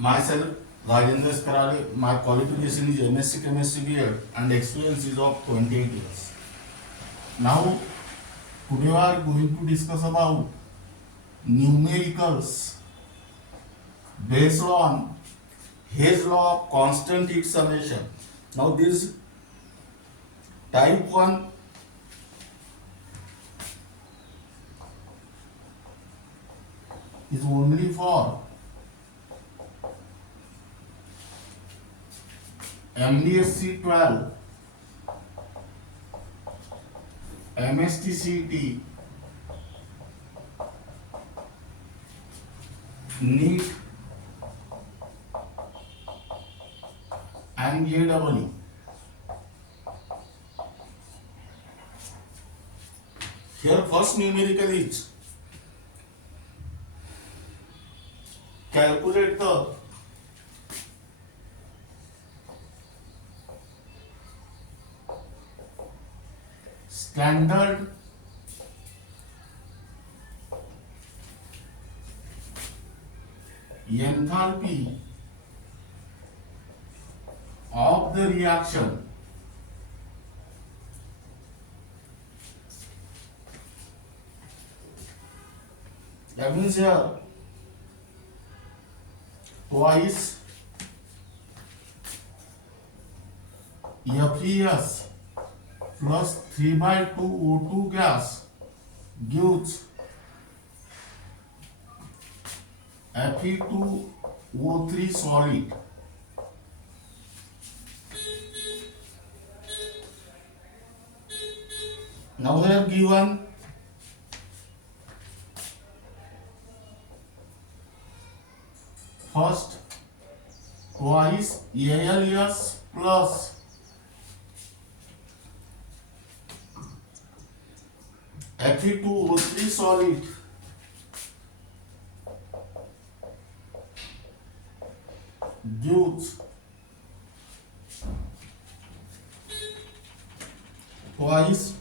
Myself, Rajendra Skarale, my qualification is MSc Chemistry B.Ed and experience is of 28 years. Now, today we are going to discuss about numericals based on Hess law of constant heat summation. Now, this type 1 is only for MBSE 12, MHTCET, NEET and JEE. Here first numerical is calculate the standard enthalpy of the reaction that means here twice FES plus 3/2 O2 gas gives Fe2O3 solid. Now they are given first twice ALS plus Fe2O3 solid gives twice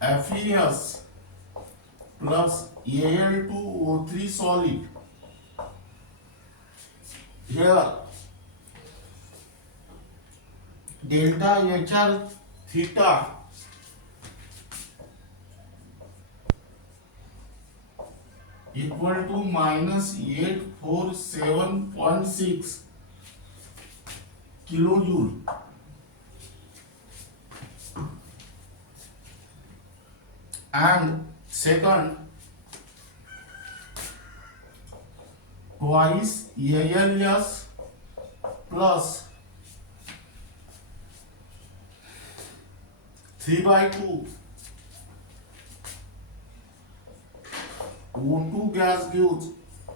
FES plus Al2O3 solid. Here delta HR theta equal to minus 847.6 kilojoule. And second twice ALS plus 3/2 O2 gas gives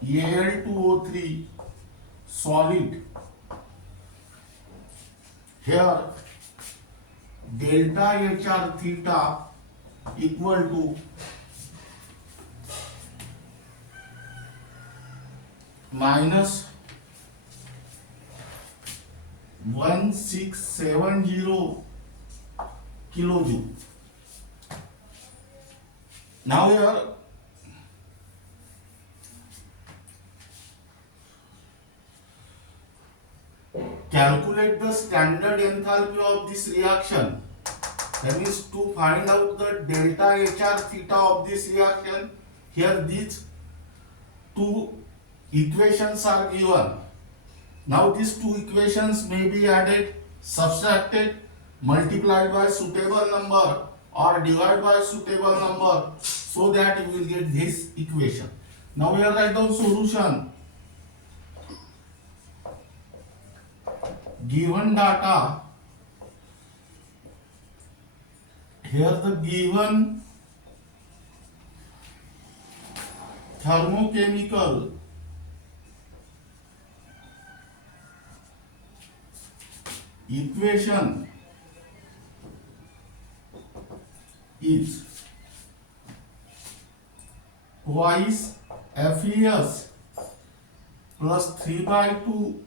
Al2O3 solid. Here delta HR theta equal to minus 1670 kilojoule. Now here calculate the standard enthalpy of this reaction. That means to find out the delta HR theta of this reaction, here these two equations are given. Now these two equations may be added, subtracted, multiplied by suitable number or divided by suitable number so that you will get this equation. Now we are write down solution. Given data, here the given thermochemical equation is twice FES plus 3/2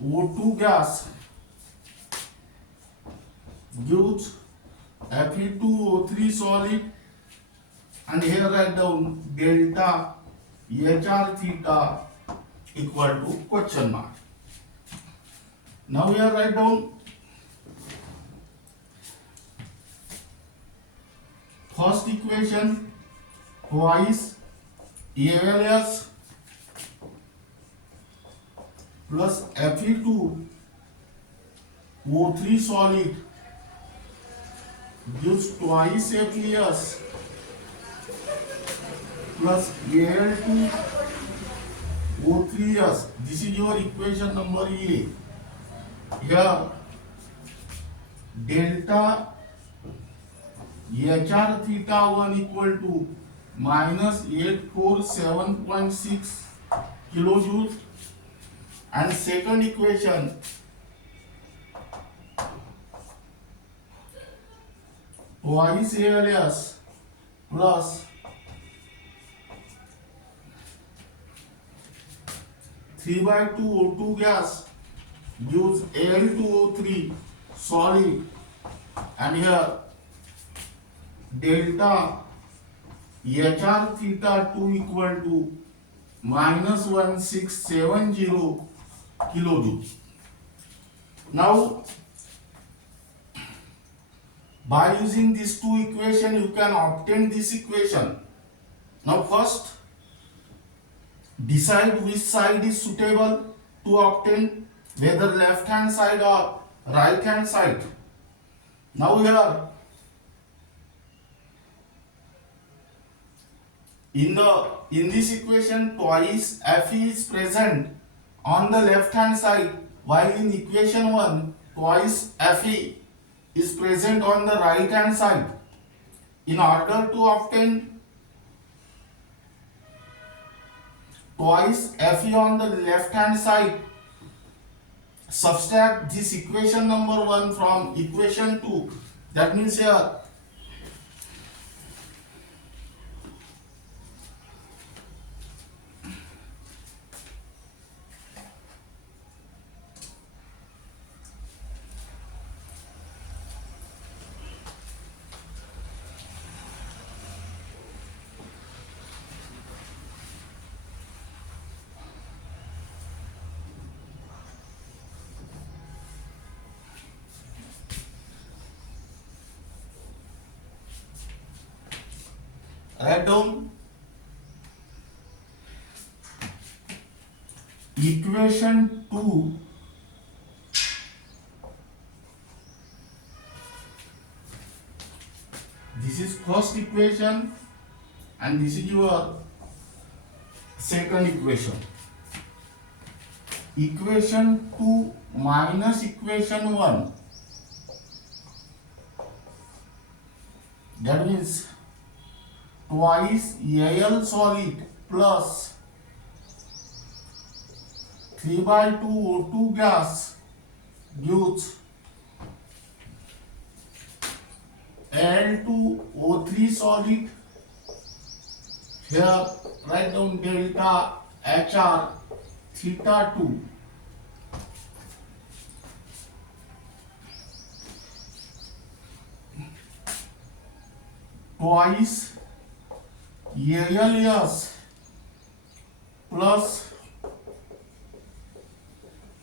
O2 gas gives Fe2O3 solid and here write down delta HR theta equal to question mark. Now here write down first equation twice ALS plus Fe2O3 solid gives twice FES plus Al2O3s. This is your equation number A. Here delta HR theta 1 equal to minus 847.6 kilojoules, and second equation twice ALS plus 3/2 O2 gas gives Al2O3 solid, and here delta HR theta 2 equal to minus 1670 kilojoules. Now by using these two equations you can obtain this equation. Now first decide which side is suitable to obtain, whether left hand side or right hand side. Now here in this equation twice Fe is present on the left hand side, while in equation 1 twice Fe is present on the right hand side. In order to obtain twice Fe on the left hand side, subtract this equation number 1 from equation 2. That means here write down equation 2 this is first equation and this is your second equation. Equation 2 minus equation 1, that means twice Al solid plus 3/2 O2 gas gives Al2O3 solid. Here write down delta HR theta 2 twice ALS plus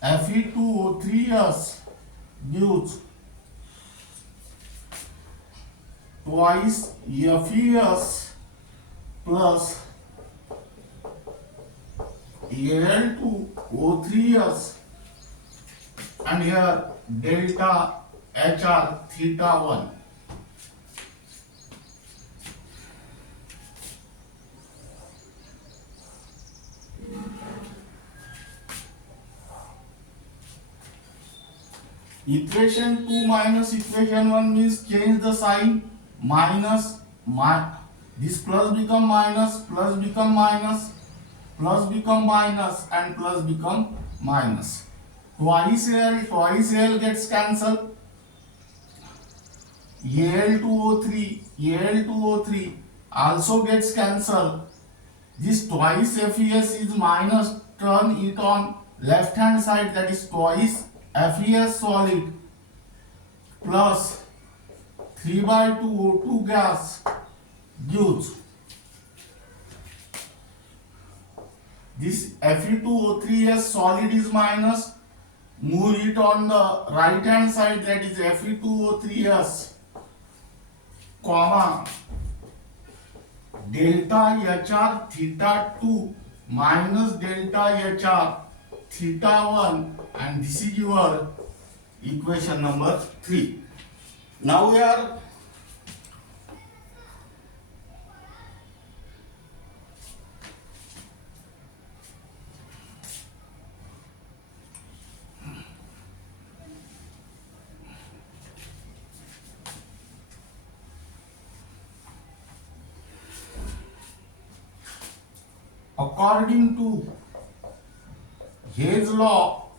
Fe2O3s gives twice FES plus Al2O3s, and here delta HR theta 1. Equation 2 minus equation 1 means change the sign, minus, this plus become minus, plus become minus, plus become minus, and plus become minus. Twice Al gets cancelled. Al2O3 also gets cancelled. This twice FES is minus, turn it on left hand side, that is twice FES solid plus 3/2 O2 gas gives This Fe2O3s solid is minus. Move it on the right hand side, that is Fe2O3s, comma delta HR theta 2 minus delta HR theta 1, and this is your equation number 3. Now we are according to Hess law,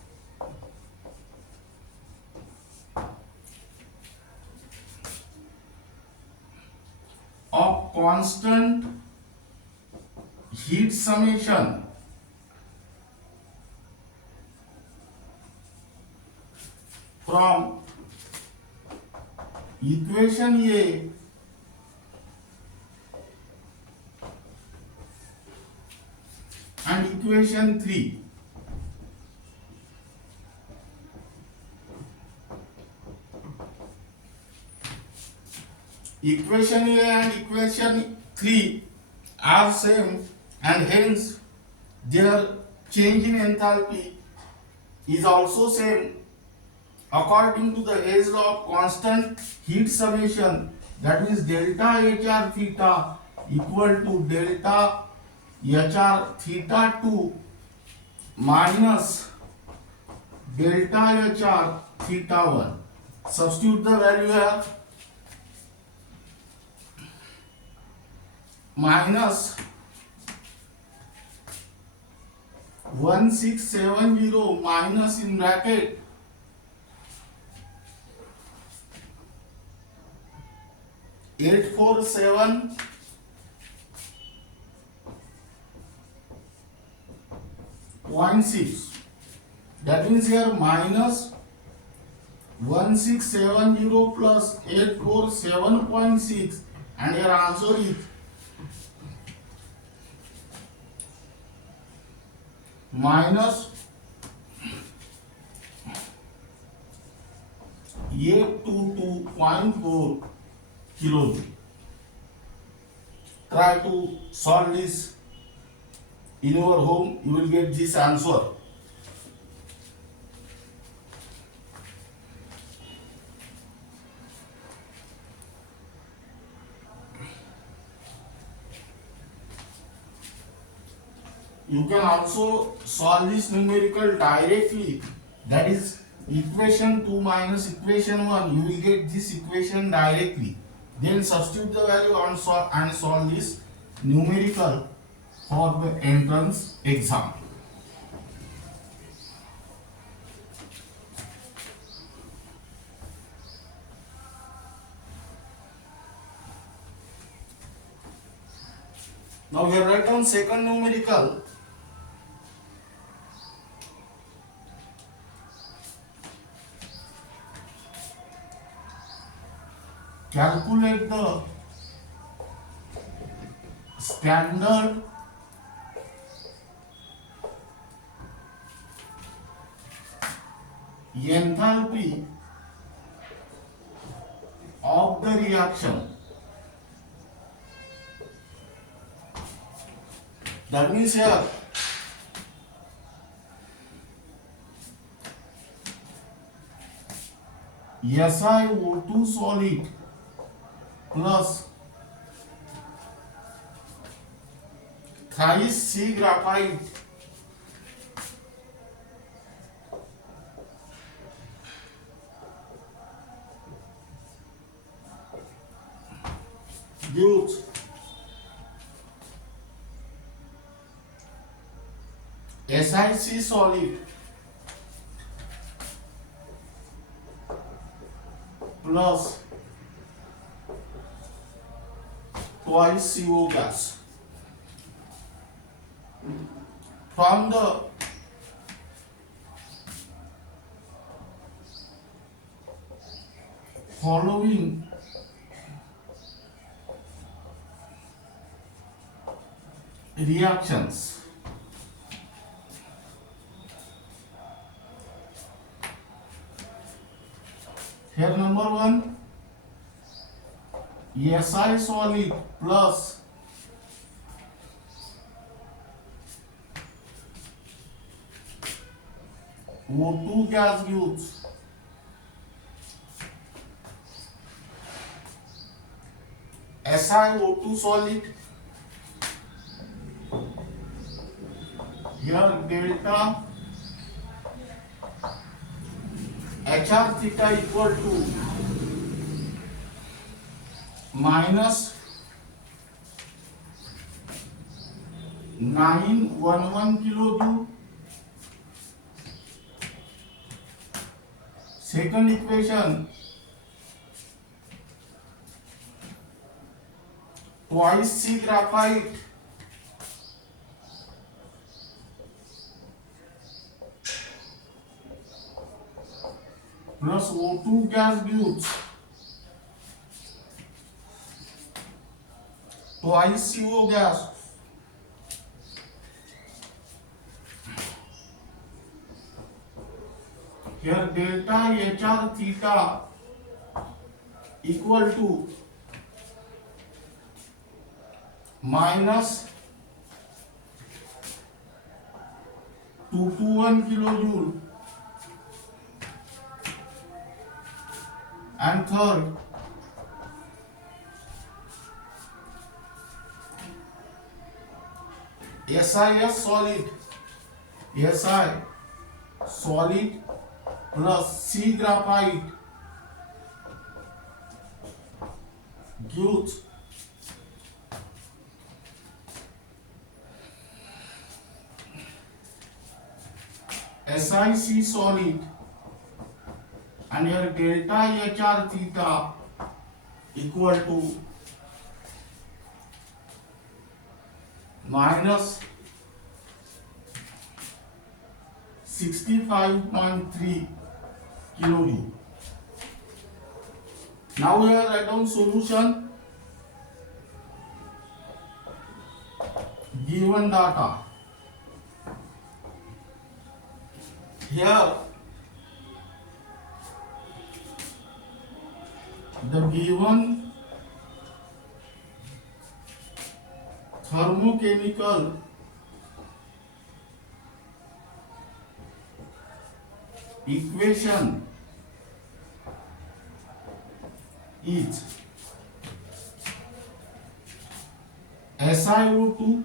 of constant heat summation from equation A and equation 3. Equation A and equation 3 are same, and hence their change in enthalpy is also same. According to the Hess law of constant heat summation, that means delta HR theta equal to delta HR theta 2 minus delta HR theta 1. Substitute the value here. Minus 1670 minus in bracket 847.6. That means here minus 1670 plus 847.6, and your answer is minus 822.4 kilojoule. Try to solve this in your home, you will get this answer. You can also solve this numerical directly, that is equation 2 minus equation 1, you will get this equation directly. Then substitute the value and solve this numerical for the entrance exam. Now we write down second numerical. Calculate the standard enthalpy of the reaction. That means here SiO2 solid plus thrice C graphite gives SiC solid plus twice CO gas. From the following reactions, Here number 1, SI solid plus O2 gas gives SiO2 solid. Here delta HR theta equal to minus 911 kilojoule. Second equation, twice C graphite plus O2 gas gives twice CO gas. Here delta HR theta equal to minus 221 kilojoule. And third, SIS solid, SI solid plus C graphite gives SiC solid, and here delta HR theta equal to minus 65.3 kilojoule. Now here write down solution. Given data. Here the given thermochemical equation is SiO2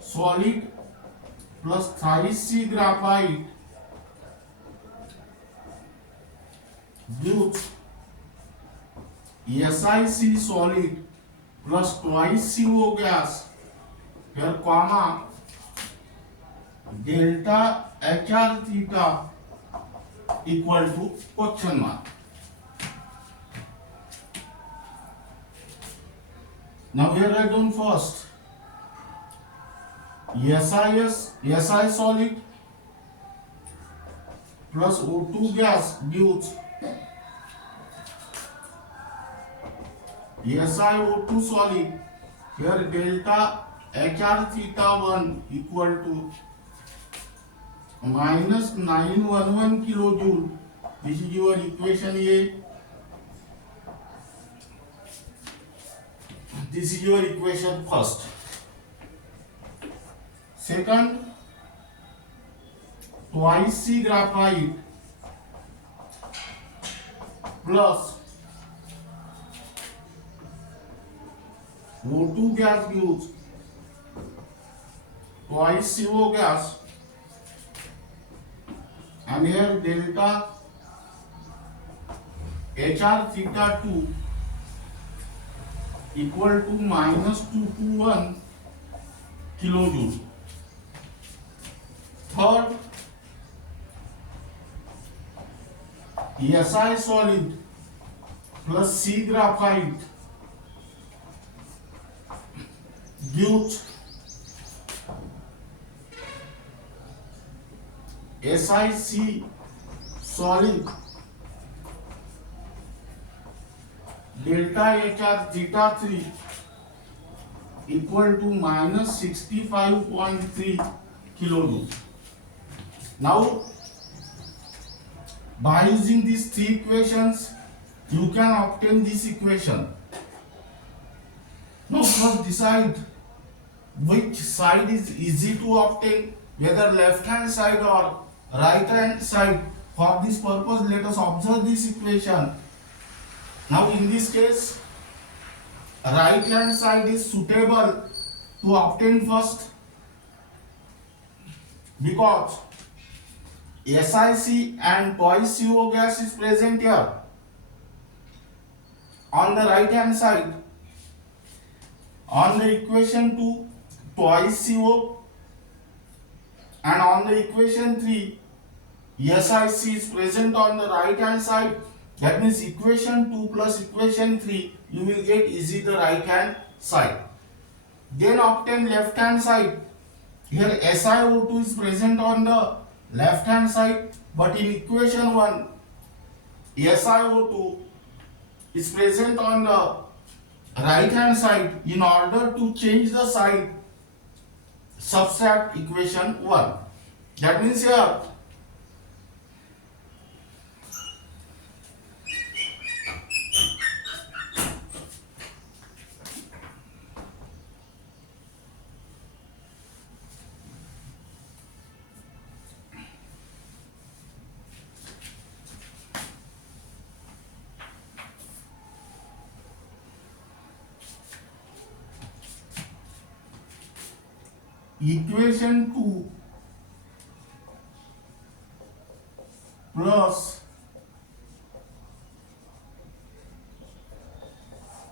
solid plus thrice C graphite gives SiC solid plus twice CO gas, here comma delta HR theta equal to question mark. Now here write down first SI solid plus O2 gas gives SiO2 solid, here delta HR theta 1 equal to minus 911 kilojoule. This is your equation A. This is your equation first. Second, twice C graphite plus O2 gas gives twice CO gas, and here delta HR theta 2 equal to minus 221 kilojoule. Third, SI solid plus C graphite gives SiC solid delta HR theta 3 equal to minus 65.3 kilojoule. Now By using these three equations, you can obtain this equation. Now first decide which side is easy to obtain, whether left hand side or right hand side. For this purpose, let us observe this equation. Now in this case, right hand side is suitable to obtain first, because SiC and twice CO gas is present here on the right hand side. On the equation 2, twice CO, and on the equation 3, SiC is present on the right hand side. That means equation 2 plus equation 3, you will get easy the right hand side. Then obtain left hand side. Here SiO2 is present on the left hand side, but in equation 1, SiO2 is present on the right hand side. In order to change the side, subtract equation 1. That means here equation 2 plus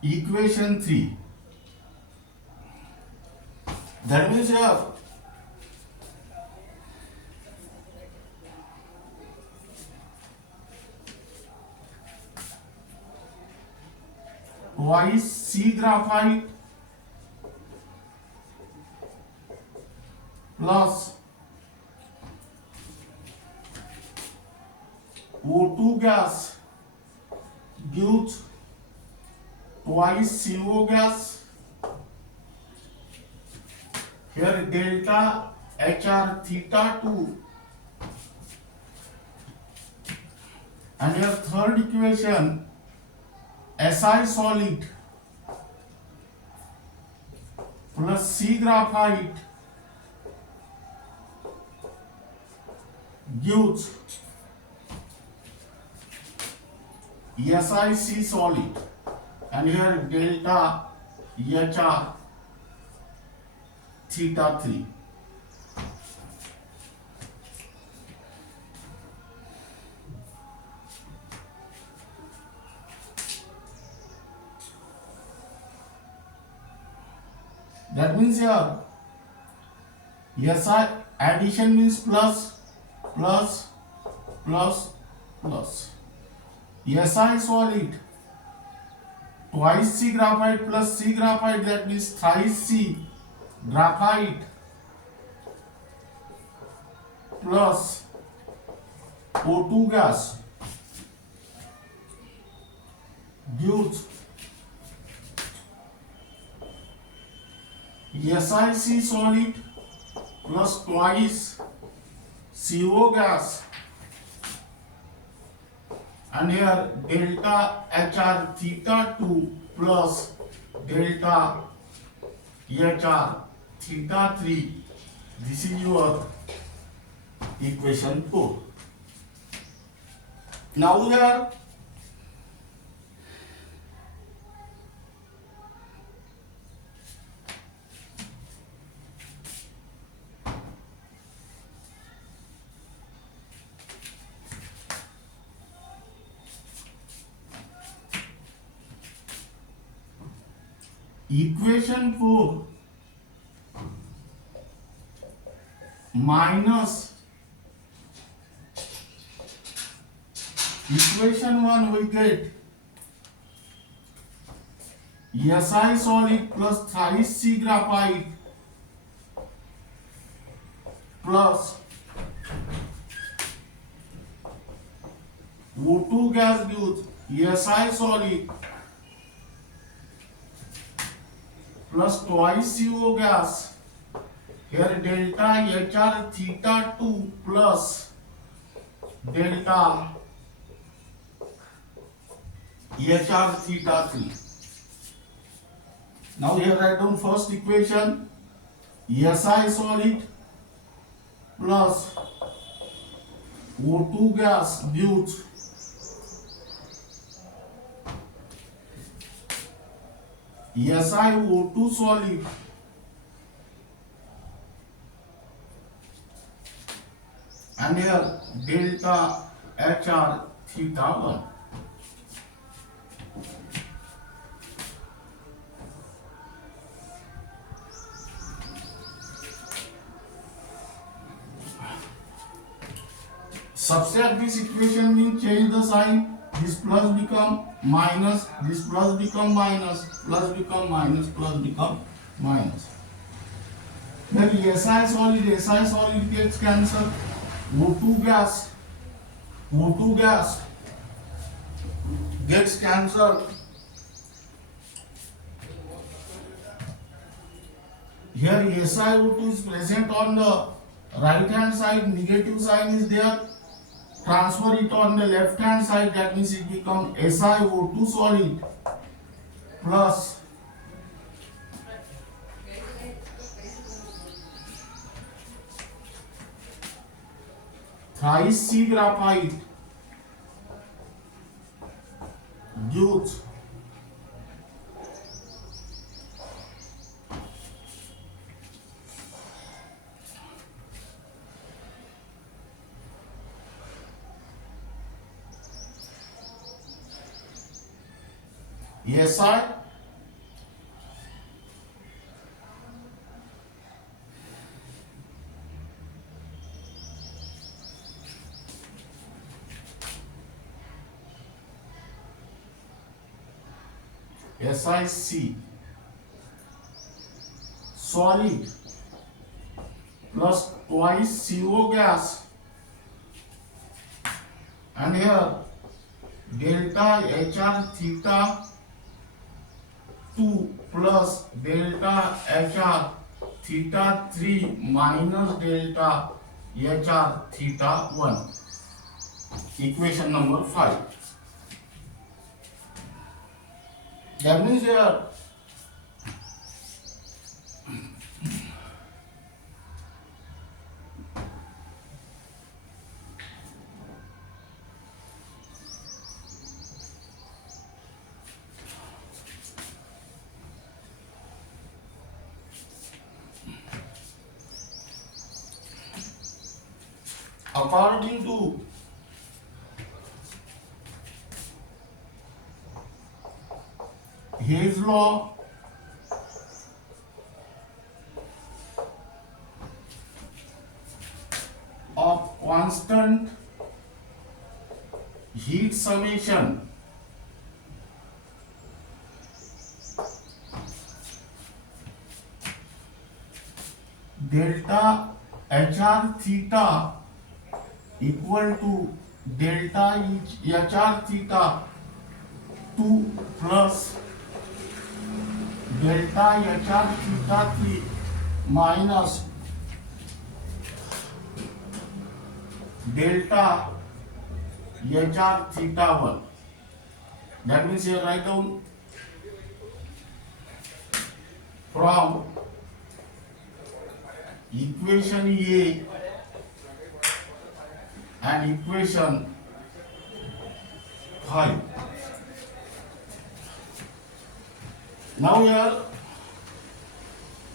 equation 3. That means here twice C graphite plus O2 gas gives twice CO gas. Here delta HR theta 2, and here third equation Si solid plus C graphite gives SiC solid, and here delta HR theta 3. That means here SI addition means plus plus plus plus. SI solid twice C graphite plus C graphite, that means thrice C graphite plus O2 gas gives SiC solid plus twice CO gas, and here delta HR theta 2 plus delta HR theta 3. This is your equation 4. Now here equation 4 minus equation 1, we get Si solid plus thrice C graphite plus O2 gas gives Si solid plus twice CO gas. Here delta HR theta 2 plus delta HR theta 3. Now here write down first equation, SI solid plus O2 gas gives SiO2 solid and here delta HR theta 1. Subtract this equation means change the sign. This plus become minus, this plus become minus, plus become minus, plus become minus. Then SI solid gets cancelled. O2 gas gets cancelled. Here SiO2 is present on the right hand side, negative sign is there. Transfer it on the left hand side, that means it becomes SiO2 solid plus thrice C graphite gives SI SiC solid plus twice CO gas and here delta HR theta 2 plus delta HR theta 3 minus delta HR theta 1. Equation number 5. That means here according to Hess law of constant heat summation, delta HR theta equal to delta HR theta 2 plus delta HR theta 3 minus delta HR theta 1. That means here write down from equation A and equation 5. Now here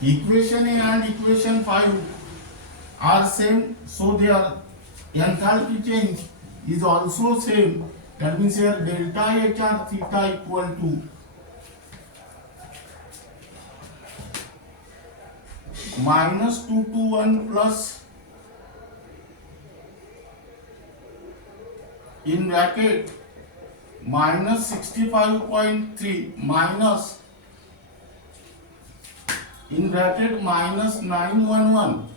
equation A and equation 5 are same, so their enthalpy change is also same. That means here delta HR theta equal to minus 221 plus in bracket minus 65.3 minus in bracket minus 911.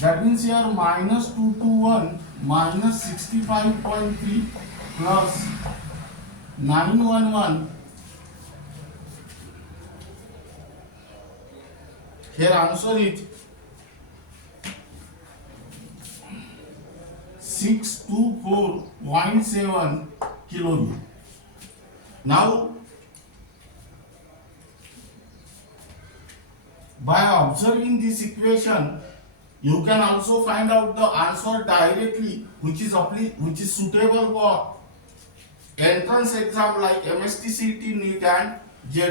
That means here minus 221 minus 65.3 plus 911. Here answer it 624.7 kilojoule. Now, by observing this equation, you can also find out the answer directly, which is suitable for entrance exam like MSTCT, NEET and JEE.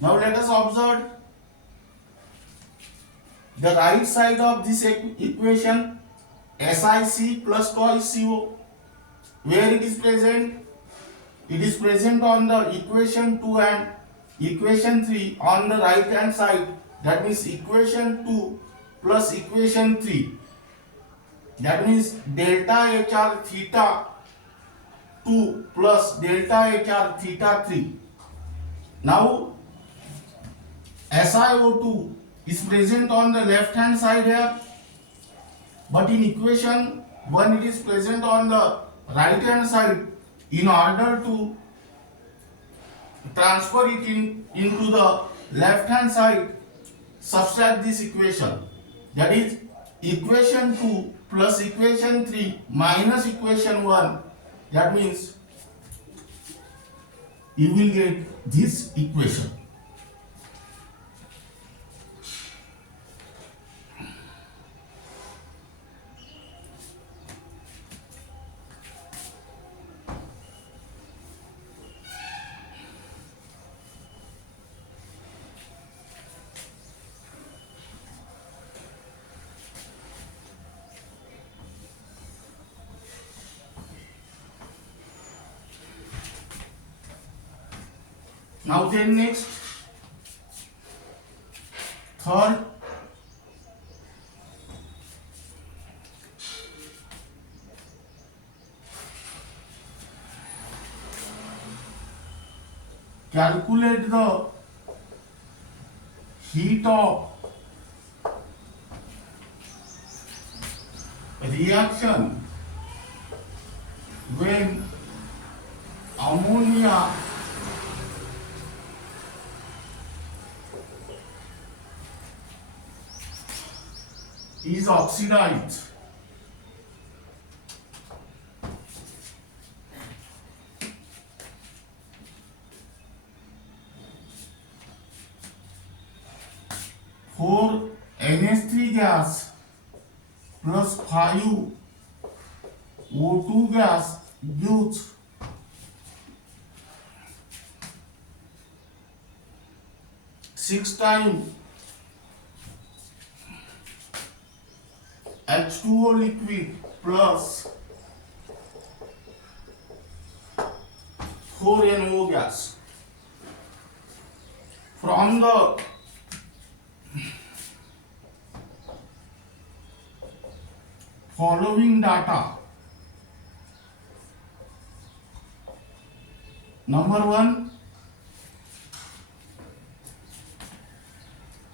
Now let us observe the right side of this equation, SiC plus twice CO. Where it is present? It is present on the equation 2 and equation 3 on the right hand side. That means equation 2 plus equation 3. That means delta HR theta 2 plus delta HR theta 3. Now SiO2 is present on the left hand side here, but in equation 1 it is present on the right hand side. In order to transfer it into the left hand side, subtract this equation. That is equation 2 plus equation 3 minus equation 1. That means you will get this equation. Now then next, third, calculate the heat of reaction when ammonia is oxidized. For NH3 gas plus 5 O2 gas gives 6 times H2O liquid plus 4NO gas. From the following data, number 1,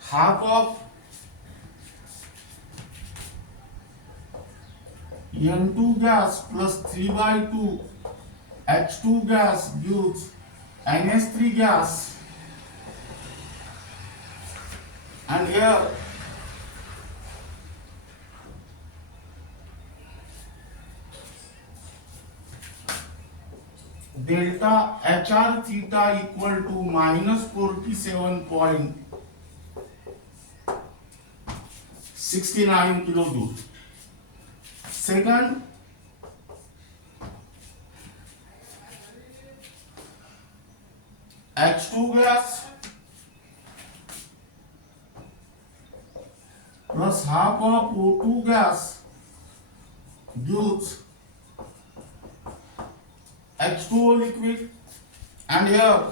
half of N2 gas plus 3/2 H2 gas gives NH3 gas, and here delta HR theta equal to minus 47.69 kilojoule. Second, H2 gas plus half of O2 gas gives H2O liquid, and here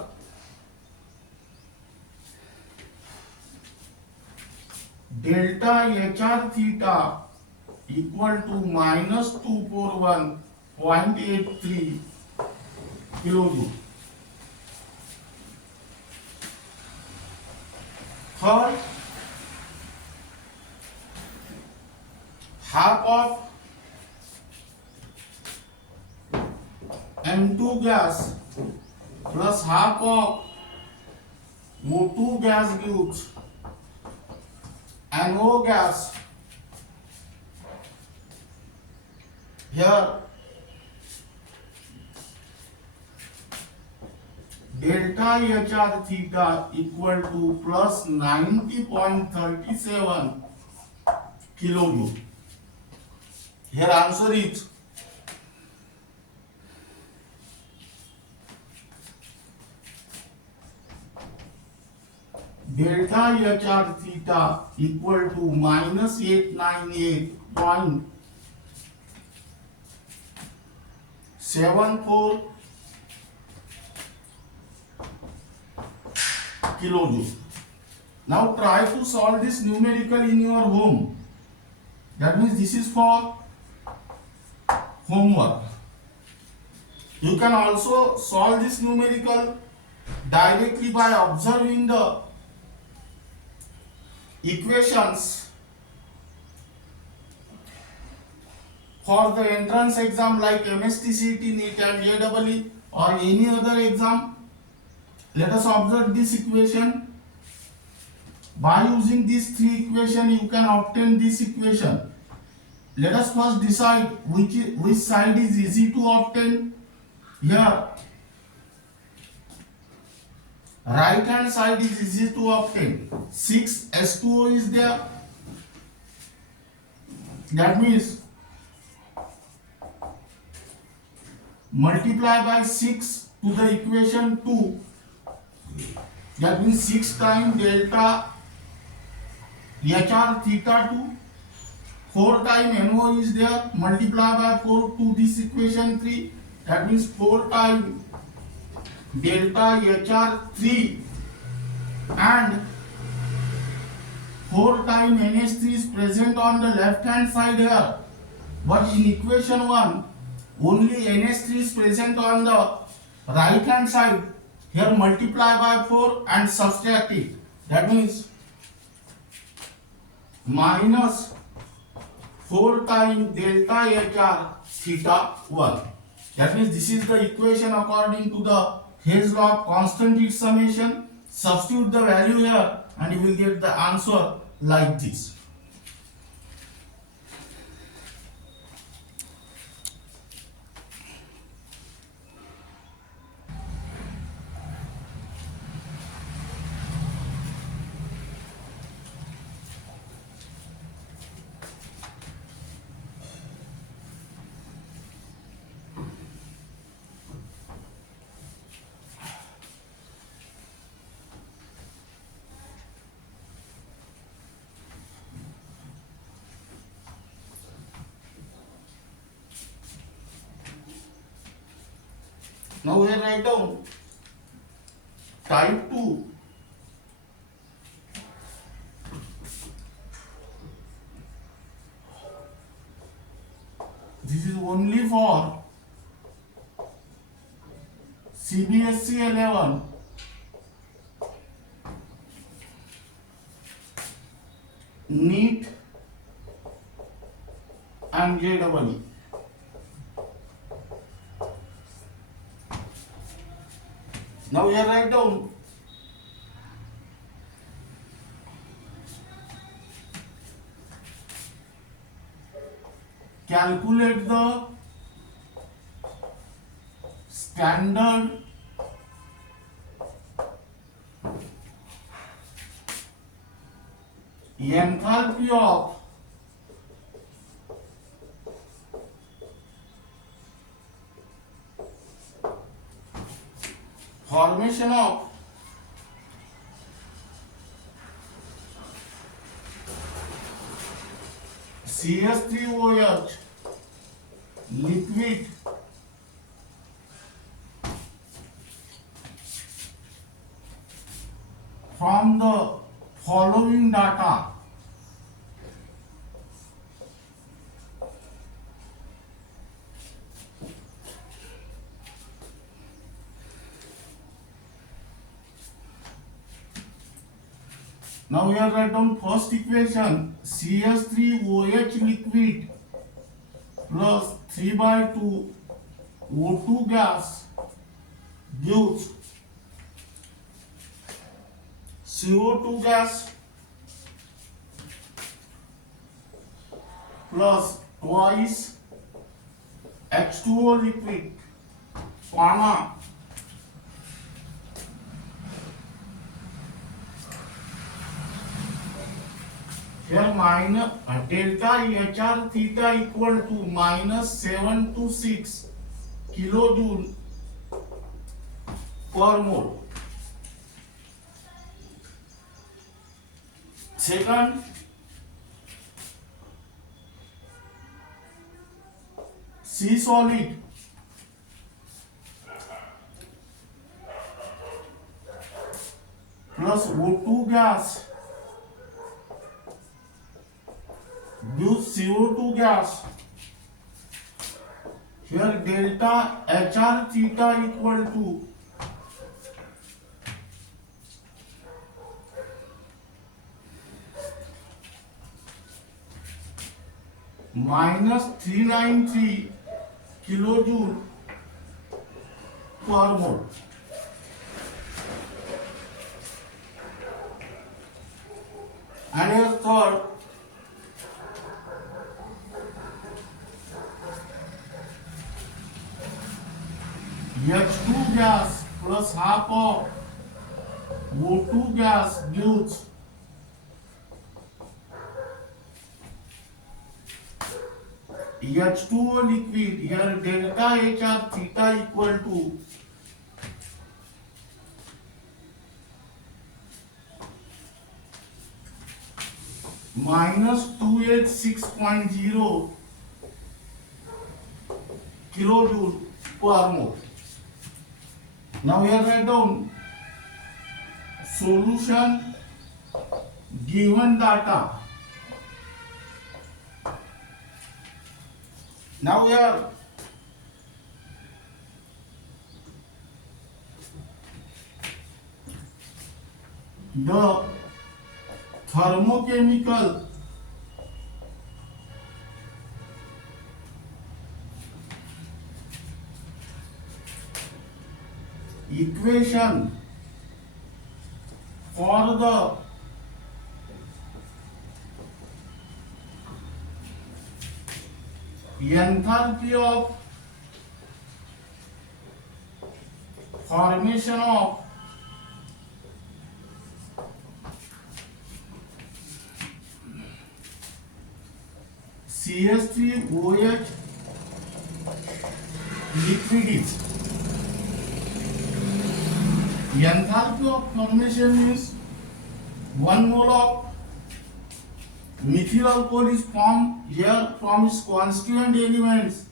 delta HR theta equal to minus 241.83 kilojoule. Third, half of N2 gas plus half of O2 gas gives NO gas, Here delta HR theta equal to plus 90.37 kilojoule. Here answer is delta HR theta equal to minus 898.74 kilojoule. Now try to solve this numerical in your home. That means this is for homework. You can also solve this numerical directly by observing the equations for the entrance exam like MST, NEET and JEE or any other exam. Let us observe this equation. By using these three equations, you can obtain this equation. Let us first decide which side is easy to obtain. Here, right hand side is easy to obtain. 6 S2O is there. That means multiply by 6 to the equation 2. That means 6 times delta HR theta 2. 4 times NO is there. Multiply by 4 to this equation 3. That means 4 times delta HR 3 and 4 times NH3 is present on the left hand side here. But in equation 1, only NH3 is present on the right hand side. Here multiply by 4 and subtract it. That means minus 4 times delta HR theta 1. That means this is the equation according to the Hess law of constant heat summation. Substitute the value here and you will get the answer like this. Now we write down type 2. This is only for CBSE 11, NEET and JEE. Now here write down calculate the standard enthalpy of formation of CH3OH liquid from the following data. Now we are write down first equation, CH3OH liquid plus 3/2 O2 gas gives CO2 gas plus twice H2O liquid, comma, here minus delta HR theta equal to minus 726 kilojoule per mole. Second, C solid plus O2 gas gives CO2 gas. Here delta HR theta equal to minus 393 kilojoule per mole. And here third, H2 gas plus half of O2 gas gives H2O liquid. Here delta HR theta equal to minus 286.0 kilojoule per mole. Now here write down solution given data. Now here the thermochemical equation for the enthalpy of formation of CH3OH liquid is. Enthalpy of formation means 1 mole of methyl alcohol is formed here from its constituent elements.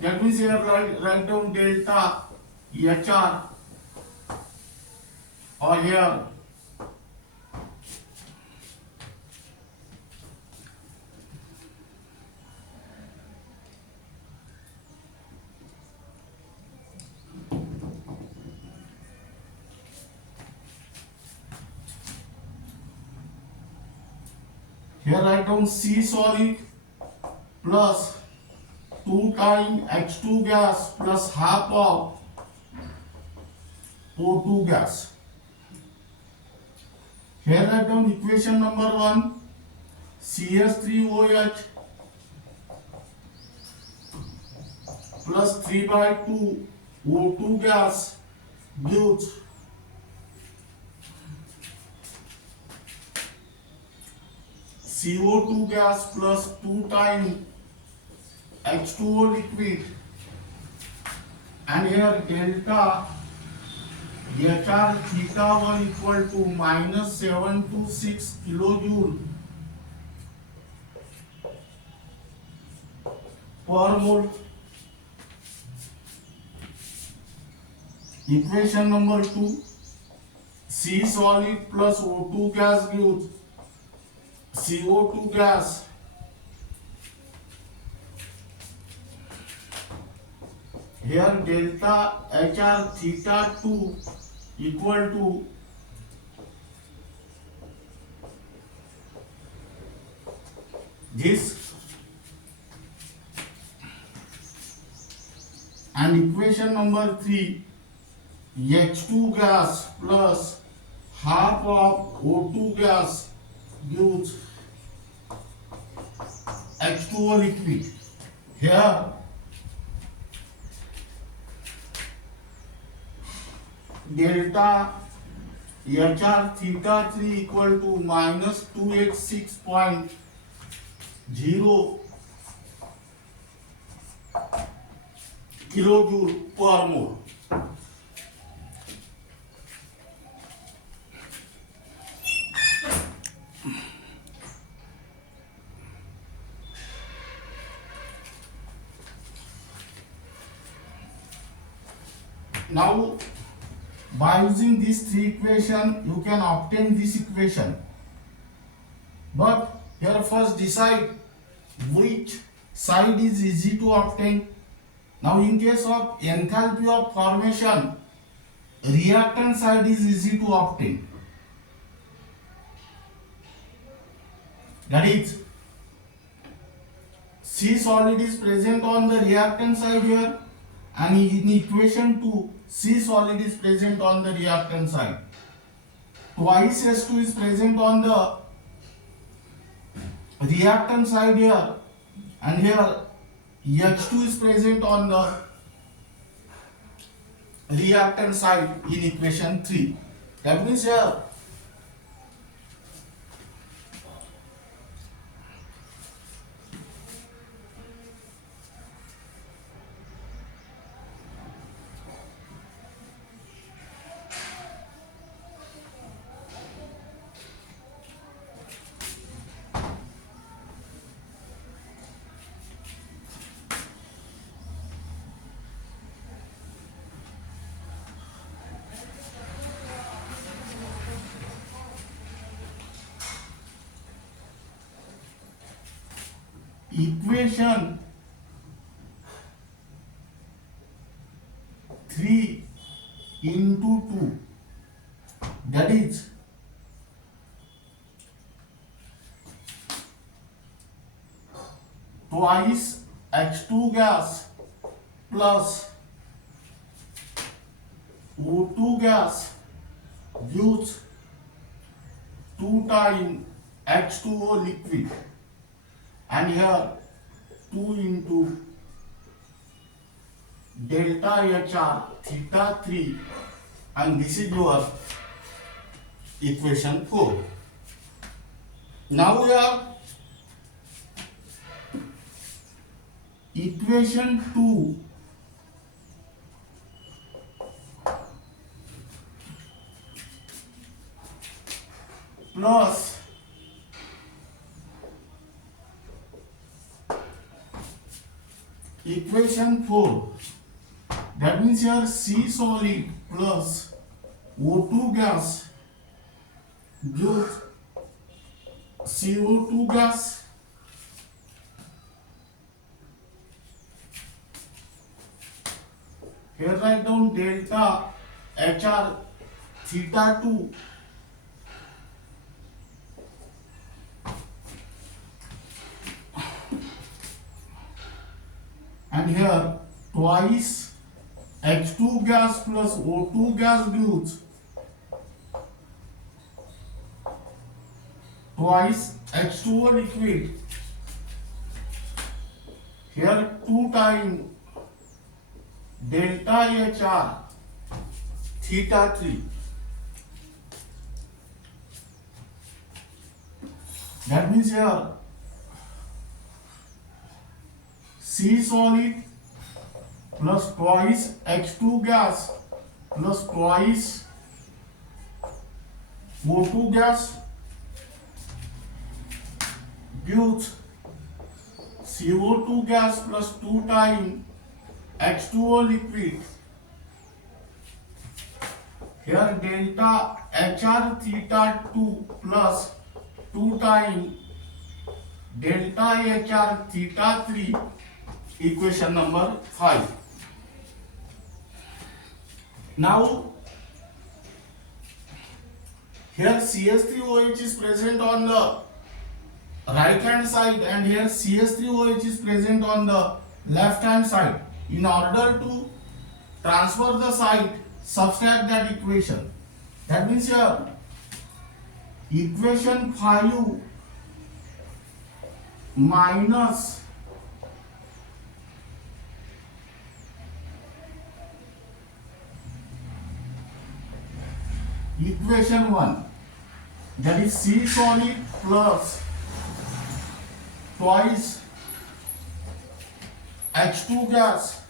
That means here write down delta HR or here write down C solid plus 2 times H2 gas plus half of O2 gas. Here write down equation number 1, CH3OH plus 3/2 O2 gas gives CO2 gas plus 2 times H2O liquid, and here delta HR theta 1 equal to minus 726 kilojoule per mole. Equation number 2, C solid plus O2 gas gives CO2 gas here delta HR theta 2 equal to this, and equation number 3, H2 gas plus half of O2 gas gives H2O liquid. here delta HR theta 3 equal to minus 286.0 kilojoule per mole. Now, by using these three equations, you can obtain this equation. But here first decide which side is easy to obtain. Now, in case of enthalpy of formation, reactant side is easy to obtain. That is, C solid is present on the reactant side here, and in equation 2, C solid is present on the reactant side. Twice S2 is present on the reactant side here, and here H2 is present on the reactant side in equation 3. That means here equation 3 into 2, that is twice H2 gas plus O2 gas gives 2 times H2O liquid, and here 2 into delta HR theta 3, and this is your equation 4. Now we have equation 2 plus equation 4, that means here C solid plus O2 gas gives CO2 gas, here write down delta HR theta 2 and here twice H2 gas plus O2 gas gives twice H2O liquid, here 2 times delta HR theta 3, that means here C solid plus twice H2 gas plus twice O2 gas gives CO2 gas plus 2 times H2O liquid, here delta HR theta 2 plus 2 times delta HR theta 3, equation number 5. Now here CH3OH is present on the right hand side, and here CH3OH is present on the left hand side. In order to transfer the site, subtract that equation. That means here equation 5 minus equation 1, that is C solid plus twice H2 gas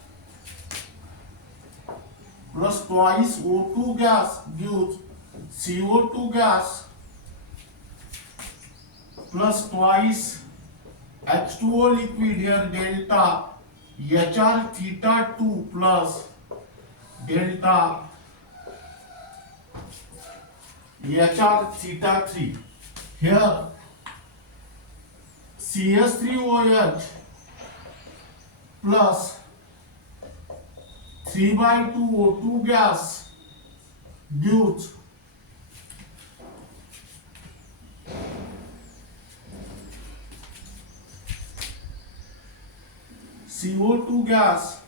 plus twice O2 gas gives CO2 gas plus twice H2O liquid here delta HR theta 2 plus delta HR theta 3. Here CS3OH plus 3/2 O2 gas gives CO2 gas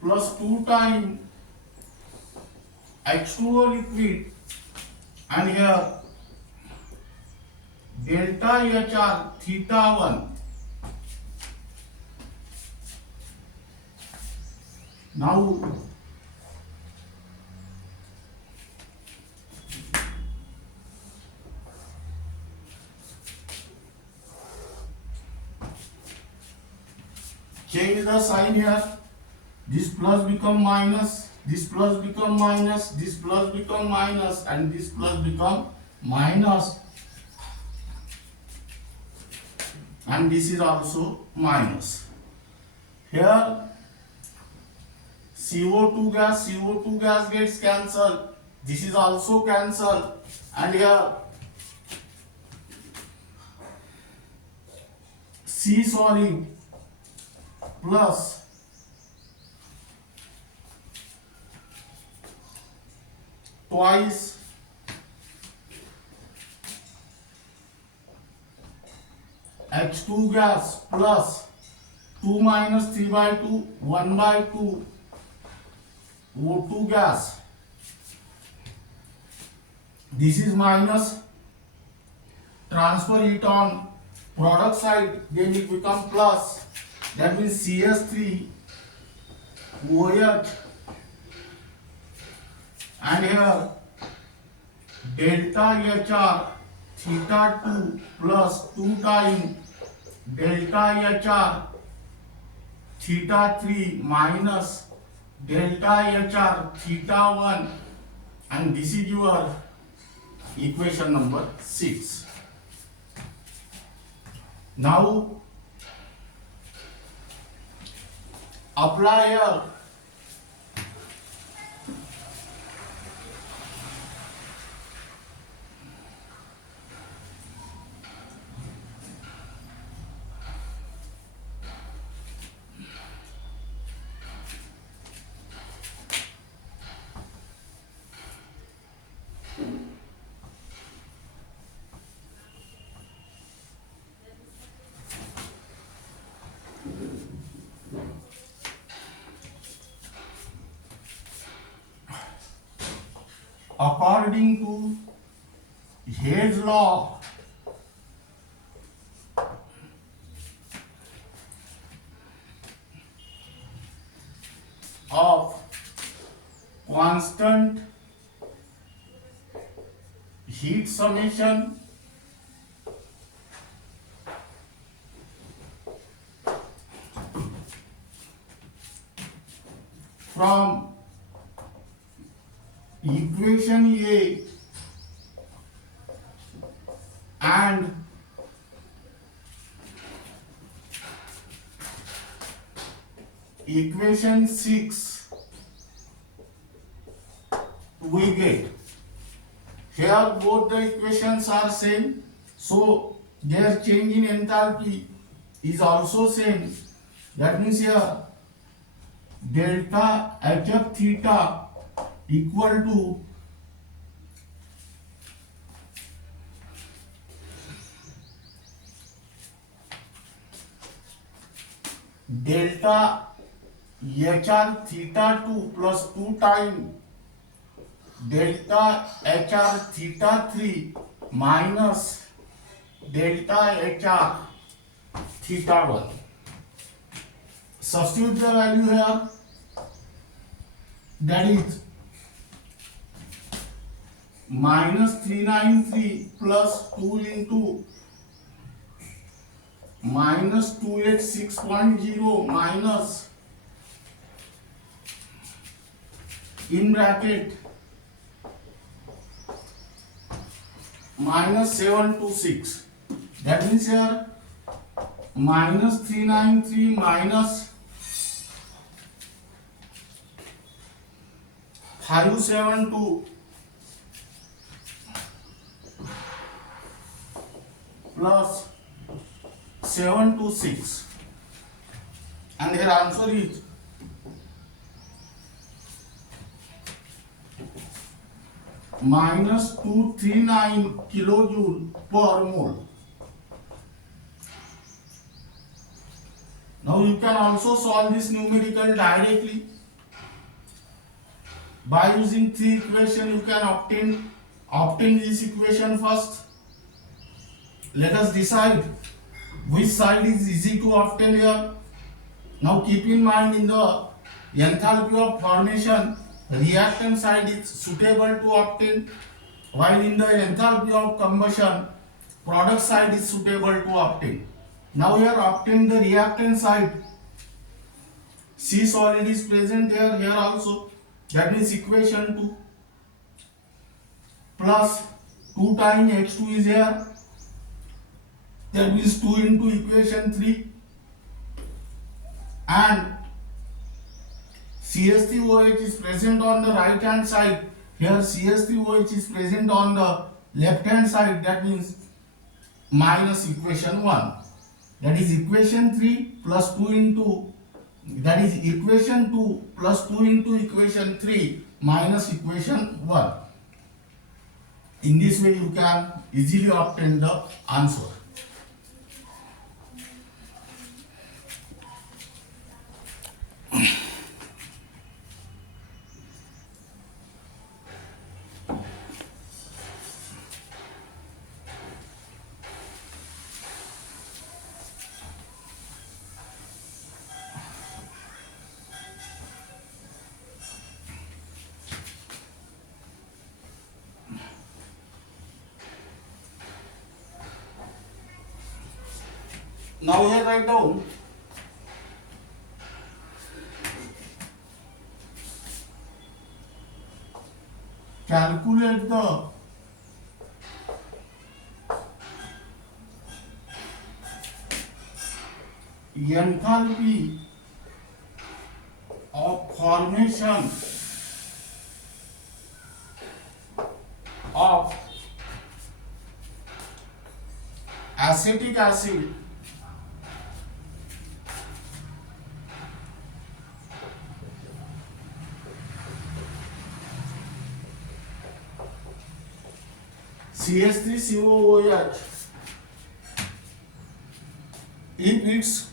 plus 2 times H2O liquid, and here delta HR theta 1. Now change the sign here. This plus become minus, this plus become minus, this plus become minus, and this plus become minus, and this is also minus. Here CO2 gas gets cancelled. This is also cancelled, and here C solid plus twice H2 gas plus 2 minus 3/2 1/2 O2 gas. This is minus, transfer it on product side, then it become plus. That means CS3OH, and here delta HR theta 2 plus 2 times delta HR theta 3 minus delta HR theta 1, and this is your equation number 6. Now apply here according to Hess law, of constant heat summation from equation A and equation 6 we get. Here both the equations are same, so their change in enthalpy is also same. That means here delta HF theta equal to delta HR theta 2 plus 2 times delta HR theta 3 minus delta HR theta 1. Substitute the value here, that is minus 393 plus 2 into minus 286.0 minus in bracket minus 726. That means here minus 393 minus 572 plus 726, and here answer is minus 239 kilojoule per mole. Now you can also solve this numerical directly by using three equations. You can obtain this equation first. Let us decide which side is easy to obtain here. Now keep in mind, in the enthalpy of formation, reactant side is suitable to obtain, while in the enthalpy of combustion, product side is suitable to obtain. Now here obtain the reactant side. C solid is present here also. That means equation 2 plus 2 times H2 is here. That means 2 into equation 3, and CH3OH is present on the right hand side. Here CH3OH is present on the left hand side. That means minus equation 1. That is equation 3 plus 2 into, that is equation 2 plus 2 into equation 3 minus equation 1. In this way you can easily obtain the answer. Now here write down calculate the enthalpy of formation of acetic acid CH3COOH if its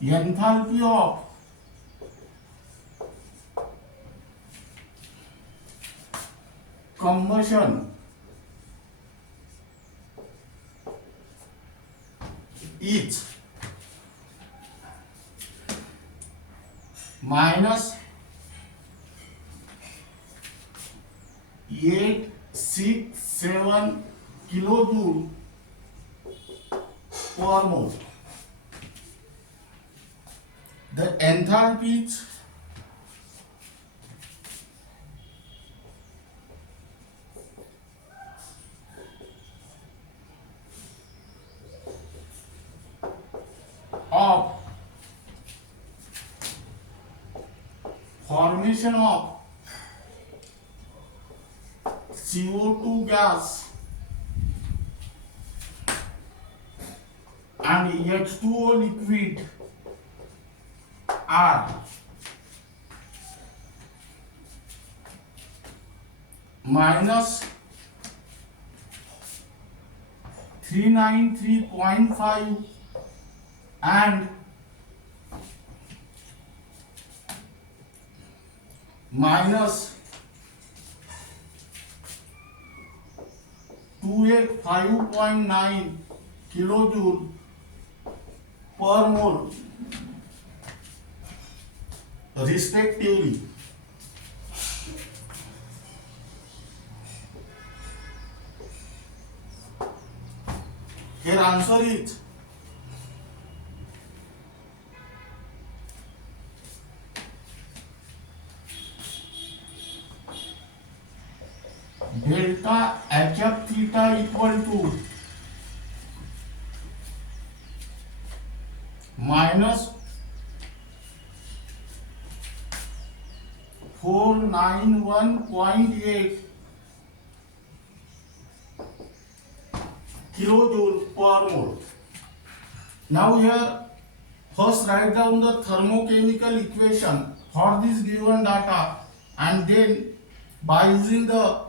enthalpy of combustion is minus 867 kilojoule per mole. The enthalpy of formation of CO2 gas and H2O liquid are minus 393.5 and minus 285.9 kilojoule per mole respectively. Here answer is delta HF theta equal to minus 491.8 kilojoule per mole. Now here first write down the thermochemical equation for this given data, and then by using the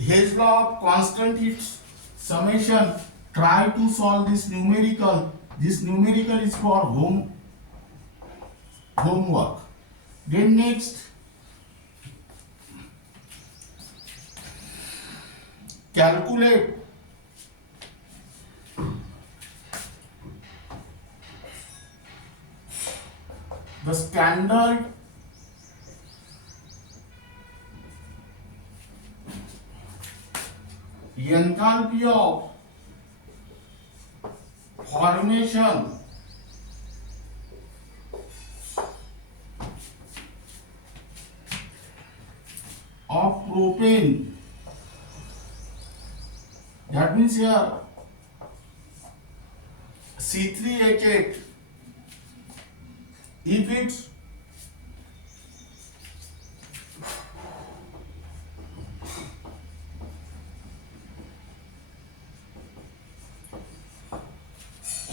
Hess law of constant heat summation try to solve this numerical. This numerical is for homework. Then next calculate the standard enthalpy of formation of propane. That means here C3H8, if it's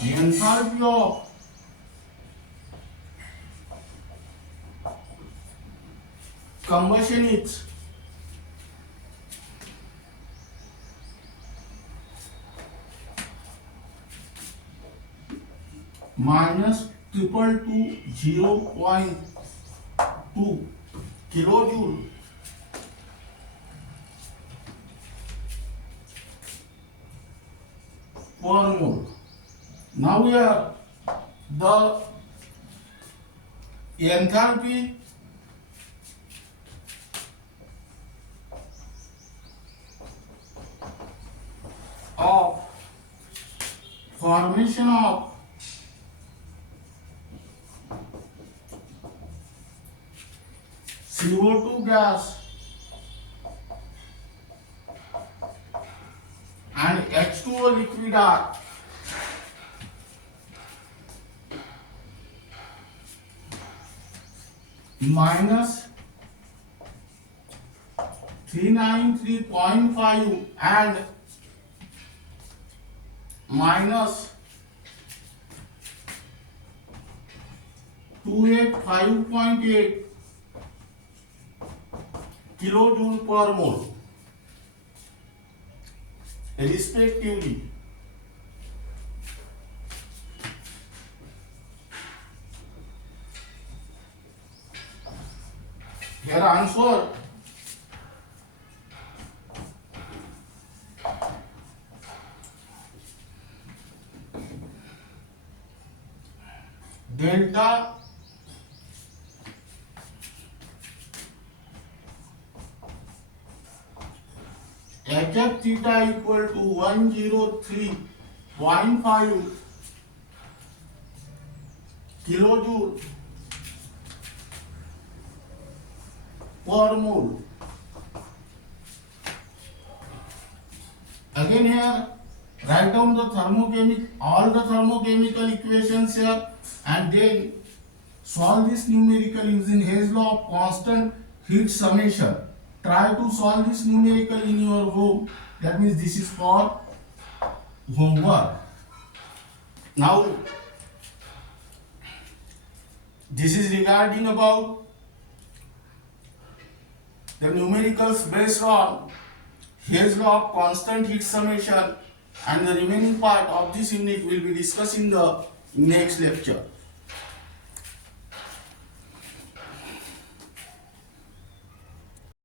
the enthalpy of combustion is minus 0.2 kilojoule per mole. Now here the enthalpy of formation of CO2 gas and H2O liquid are minus 393.5 and minus 285.8 kilojoule per mole respectively. Here answer delta HF theta equal to 103.5 kilojoule per mole. Again here write down the all the thermochemical equations here, and then solve this numerical using Hess law of constant heat summation. Try to solve this numerical in your home. That means this is for homework. Now this is regarding about the numericals based on Hess law of constant heat summation, and the remaining part of this unit will be discussed in the next lecture.